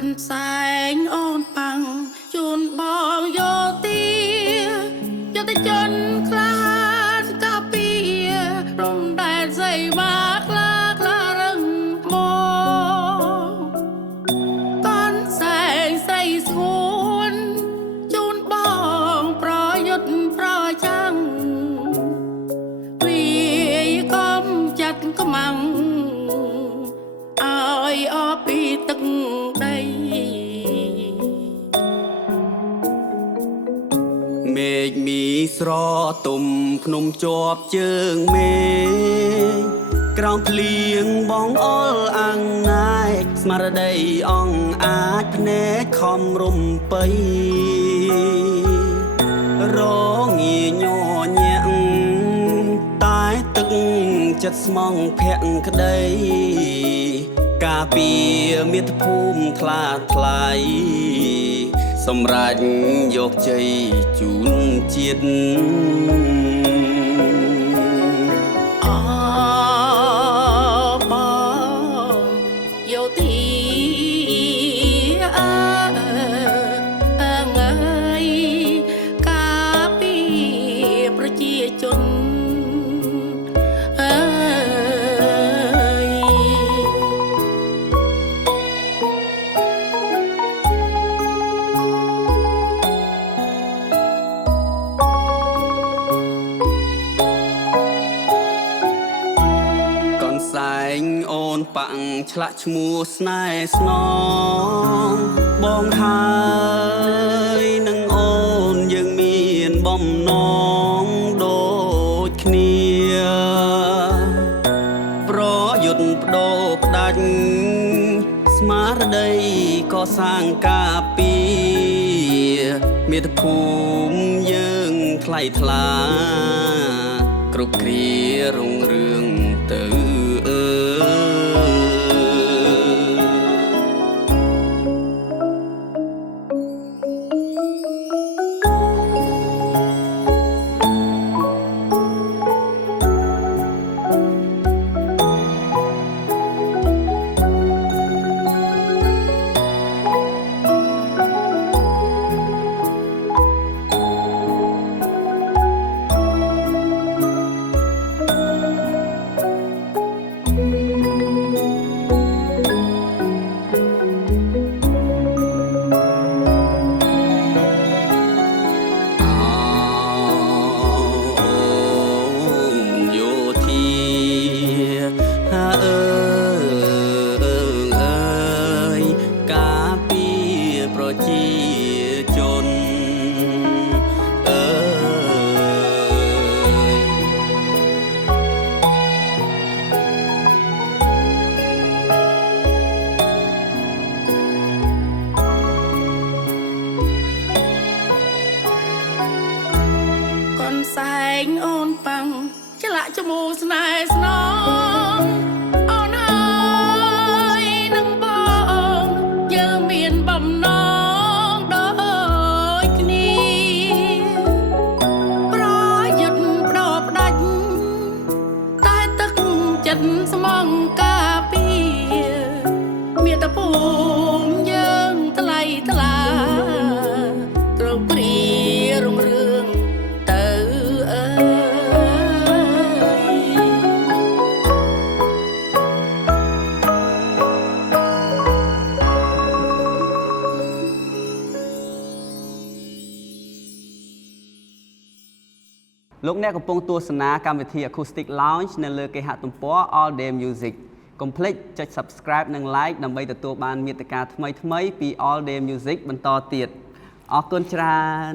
con xanh ôn bằng chun bong vô tia chân khát cà pia rung đàn dây mát la rừng mô con xanh say xuân chun bong pro nhut pro trăng vì com chặt có măng ai ở bị từng đâyមេឃមីស្រទុំភ្នំជាប់ជើងមេឃក្រោមភ្លៀងបងអល់អាំងណាយស្មារតីអងអាចភ្នែកខំរំពៃរងាញញាក់តែទឹកចិត្តស្មងភ័ក្រក្តីការពារមាតុភូមិថ្លាថ្លៃសម្រាប់យកជ័យជូនជាតិអបងយោទីអើយការពារប្រជាជនអើយសែងអូនប៉ាំងឆ្លាក់ឈ្មោះស្នេហ៍ស្នងបងហើយនឹងអូនយើងមានបំណងដូចគ្នាប្រយុទ្ធបដូរផ្ដាច់ស្មារតីកសាងការពារមាតុភូមិយើងថ្លៃថ្លាគ្រប់គ្រារុងរឿងទៅcon xanh ôn bằngឆ្លាក់ឈ្មោះស្នេហ៍ស្នងអូនអើយនឹងបងយើងមានបំណងដូចគ្នាប្រយុទ្ធបដូរផ្ដាច់តែទឹកចិត្តស្មងការពារមាតុភូមិយើងថ្លៃថ្លាគ្រប់គ្រារុងរឿងទៅអើយលោកអ្នកកំពុងទស្សនាកម្មវិធី Acoustic Lounge នៅលើគេហទំព័រ All Day Music កុំភ្លេចចុច Subscribe និង Like ដើម្បីទទួលបានមាតិកាថ្មីៗពី All Day Music បន្តទៀតអរគុណច្រើន